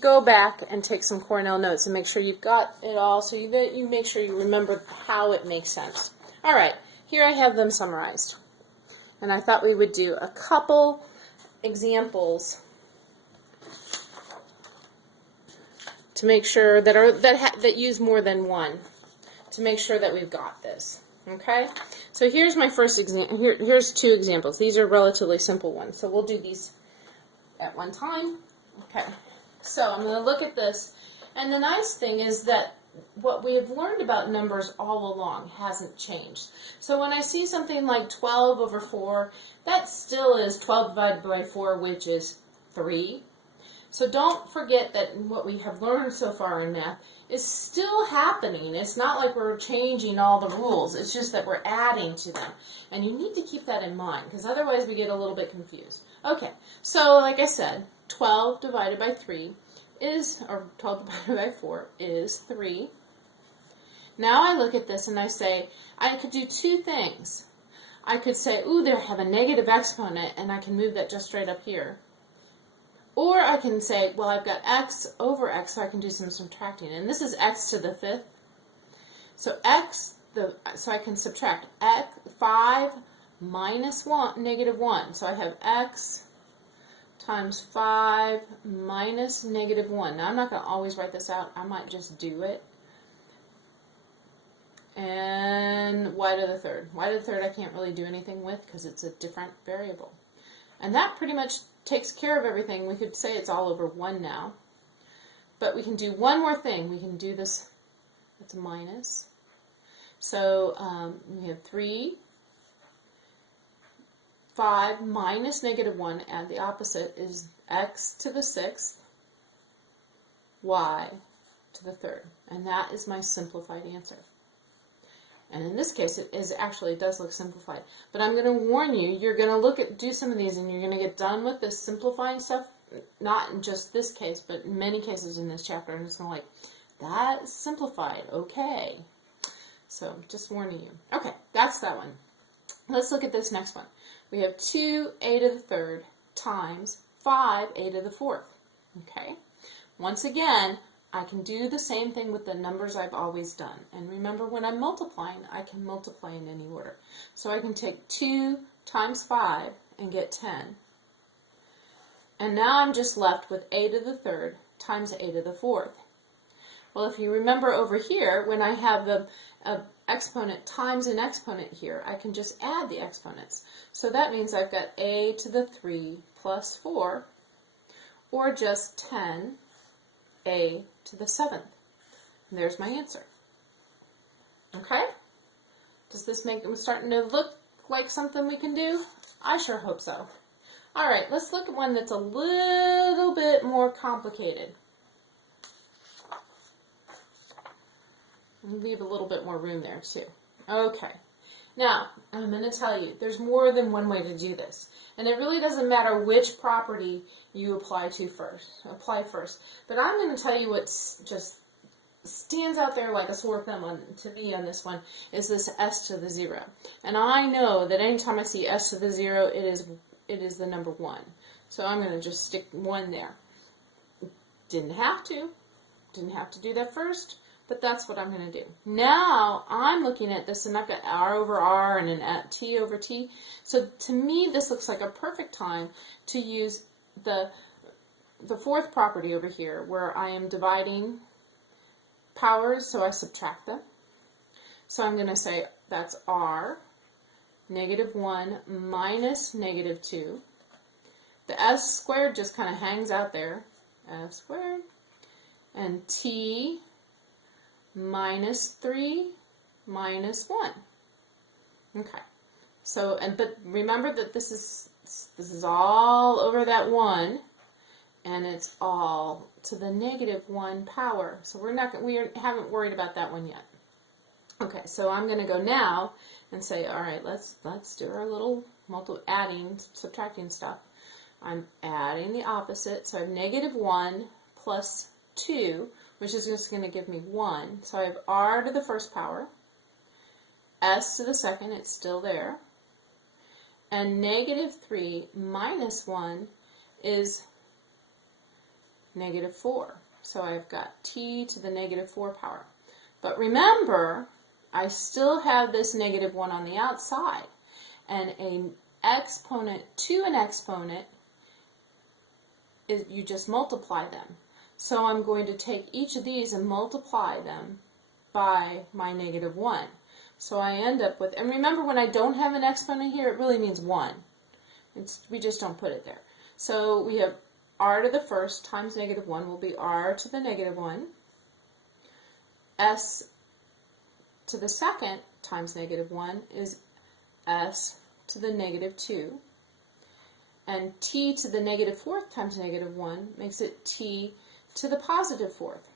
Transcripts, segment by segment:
Go back and take some Cornell notes and make sure you've got it all so that you make sure you remember how it makes sense. All right, here I have them summarized. And I thought we would do a couple examples to make sure that use more than one, to make sure that we've got this. Okay? So here's my first example. Here's two examples. These are relatively simple ones. So we'll do these at one time. Okay. So I'm going to look at this, and the nice thing is that what we have learned about numbers all along hasn't changed. So when I see something like 12 over 4, that still is 12 divided by 4, which is 3. So don't forget that what we have learned so far in math is still happening. It's not like we're changing all the rules. It's just that we're adding to them. And you need to keep that in mind, because otherwise we get a little bit confused. Okay, so like I said, 12 divided by 3 is, or 12 divided by 4 is 3. Now I look at this and I say, I could do two things. I could say, ooh, there have a negative exponent, and I can move that just right up here. Or I can say, well, I've got x over x, so I can do some subtracting. And this is x to the 5th. So so I can subtract x, 5 minus 1, negative 1. So I have x times 5 minus negative 1. Now I'm not going to always write this out. I might just do it. And y to the 3rd. Y to the 3rd I can't really do anything with because it's a different variable. And that pretty much takes care of everything. We could say it's all over 1 now. But we can do one more thing. We can do this, it's a minus. So we have 3, 5 minus negative 1, and the opposite is x to the 6th, y to the 3rd. And that is my simplified answer. And in this case, it does look simplified. But I'm going to warn you, you're going to do some of these, and you're going to get done with this simplifying stuff, not in just this case, but in many cases in this chapter. I'm just going to like, that's simplified, okay. So, just warning you. Okay, that's that one. Let's look at this next one. We have 2a to the 3rd times 5a to the 4th. Okay? Once again, I can do the same thing with the numbers I've always done. And remember, when I'm multiplying, I can multiply in any order. So I can take 2 times 5 and get 10. And now I'm just left with a to the 3rd times a to the 4th. Well, if you remember over here, when I have the exponent times an exponent here, I can just add the exponents. So that means I've got a to the 3 plus 4, or just 10a to the 7th. And there's my answer. Okay? Does this make them starting to look like something we can do? I sure hope so. All right, let's look at one that's a little bit more complicated. Leave a little bit more room there too. Okay. Now, I'm going to tell you, there's more than one way to do this. And it really doesn't matter which property you apply first. But I'm going to tell you what just stands out there like a sore thumb to me on this one is this s to the 0. And I know that anytime I see s to the 0, it is the number 1. So I'm going to just stick 1 there. Didn't have to do that first. But that's what I'm going to do. Now I'm looking at this, and I've got r over r and an t over t. So to me, this looks like a perfect time to use the 4th property over here, where I am dividing powers, so I subtract them. So I'm going to say that's r, negative 1 minus negative 2. The s squared just kind of hangs out there, f squared, and t minus 3 minus 1. Okay. So, but remember that this is all over that 1, and it's all to the negative 1 power. So we haven't worried about that one yet. Okay, so I'm going to go now and say, all right, let's do our little adding, subtracting stuff. I'm adding the opposite, so I have negative 1 plus 2, which is just going to give me 1. So I have r to the 1st power, s to the 2nd, it's still there, and negative 3 minus 1 is negative 4. So I've got t to the negative 4 power. But remember, I still have this negative 1 on the outside. And an exponent to an exponent, you just multiply them. So I'm going to take each of these and multiply them by my negative 1. So I end up with, and remember when I don't have an exponent here, it really means 1. We just don't put it there. So we have r to the first times negative 1 will be r to the negative 1. S to the second times negative 1 is s to the negative 2. And t to the negative 4th times negative 1 makes it t to the positive 4th.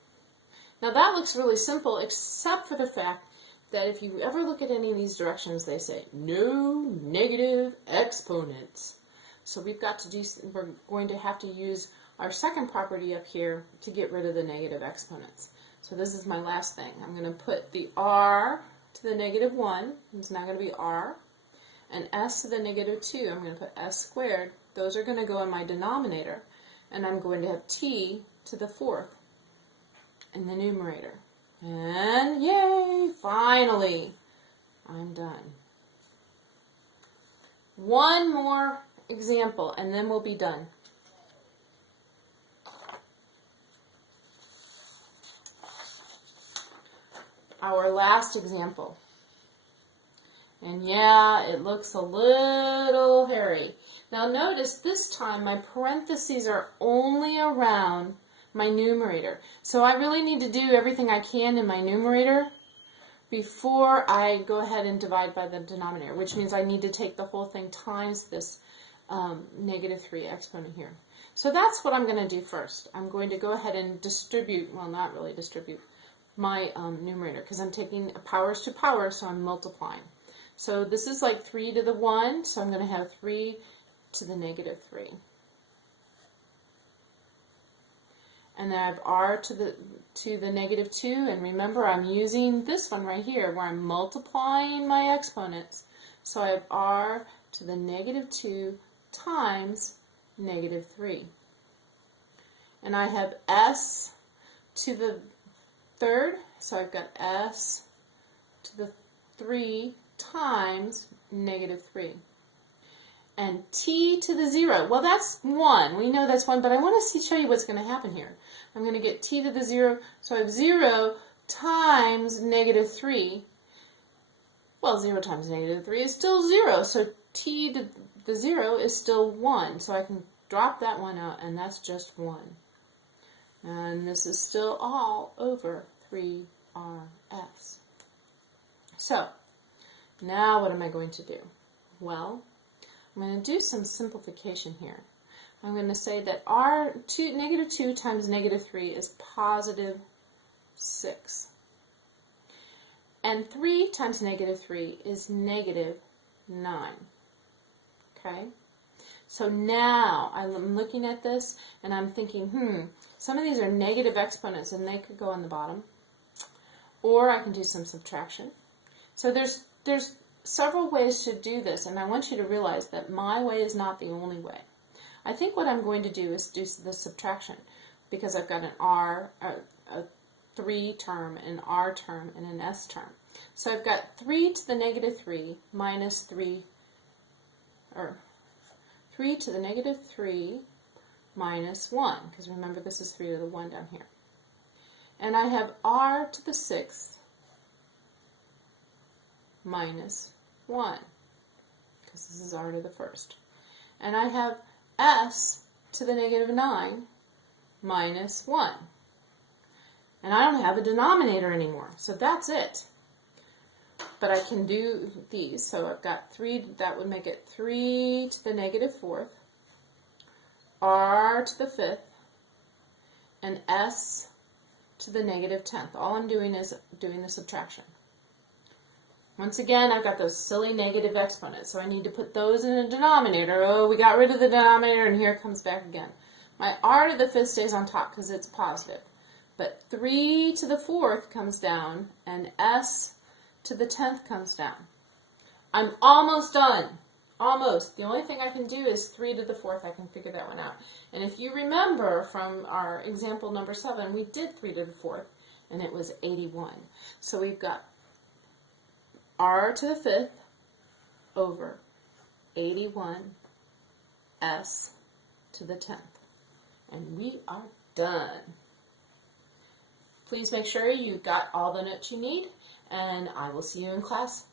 Now that looks really simple, except for the fact that if you ever look at any of these directions, they say no negative exponents. So we're going to have to use our second property up here to get rid of the negative exponents. So this is my last thing. I'm going to put the r to the negative 1, it's now going to be r, and s to the negative 2, I'm going to put s squared. Those are going to go in my denominator, and I'm going to have t to the 4th in the numerator. And yay, finally, I'm done. One more example, and then we'll be done. Our last example. And yeah, it looks a little hairy. Now notice this time my parentheses are only around my numerator. So I really need to do everything I can in my numerator before I go ahead and divide by the denominator, which means I need to take the whole thing times this negative 3 exponent here. So that's what I'm going to do first. I'm going to go ahead and distribute, well, not really distribute, my numerator, because I'm taking powers to power, so I'm multiplying. So this is like 3 to the 1, so I'm going to have 3 to the negative 3. And then I have r to the negative 2, and remember I'm using this one right here where I'm multiplying my exponents. So I have r to the negative 2 times negative 3. And I have s to the 3rd, so I've got s to the 3 times negative 3. And t to the 0, well that's 1, we know that's 1, but I want to show you what's going to happen here. I'm going to get t to the 0, so I have 0 times negative 3. Well, 0 times negative 3 is still 0, so t to the 0 is still 1, so I can drop that 1 out, and that's just 1. And this is still all over 3rs. So, now what am I going to do? Well, I'm going to do some simplification here. I'm going to say that negative 2 times negative 3 is positive 6. And 3 times negative 3 is negative 9. Okay? So now I'm looking at this and I'm thinking, some of these are negative exponents and they could go on the bottom. Or I can do some subtraction. So there's several ways to do this, and I want you to realize that my way is not the only way. I think what I'm going to do is do the subtraction, because I've got a 3 term, an r term, and an s term. So I've got 3 to the negative 3 minus 3 to the negative 3 minus 1, because remember this is 3 to the 1 down here. And I have r to the 6th minus 1, because this is r to the 1st. And I have s to the negative 9 minus 1. And I don't have a denominator anymore, so that's it. But I can do these, so I've got 3, that would make it 3 to the negative 4th, r to the 5th, and s to the negative 10th. All I'm doing is doing the subtraction. Once again, I've got those silly negative exponents, so I need to put those in a denominator. Oh, we got rid of the denominator, and here it comes back again. My r to the 5th stays on top because it's positive. But 3 to the 4th comes down, and s to the 10th comes down. I'm almost done. Almost. The only thing I can do is 3 to the 4th. I can figure that one out. And if you remember from our example number 7, we did 3 to the 4th, and it was 81. So we've got r to the 5th over 81s to the 10th. And we are done. Please make sure you got all the notes you need, and I will see you in class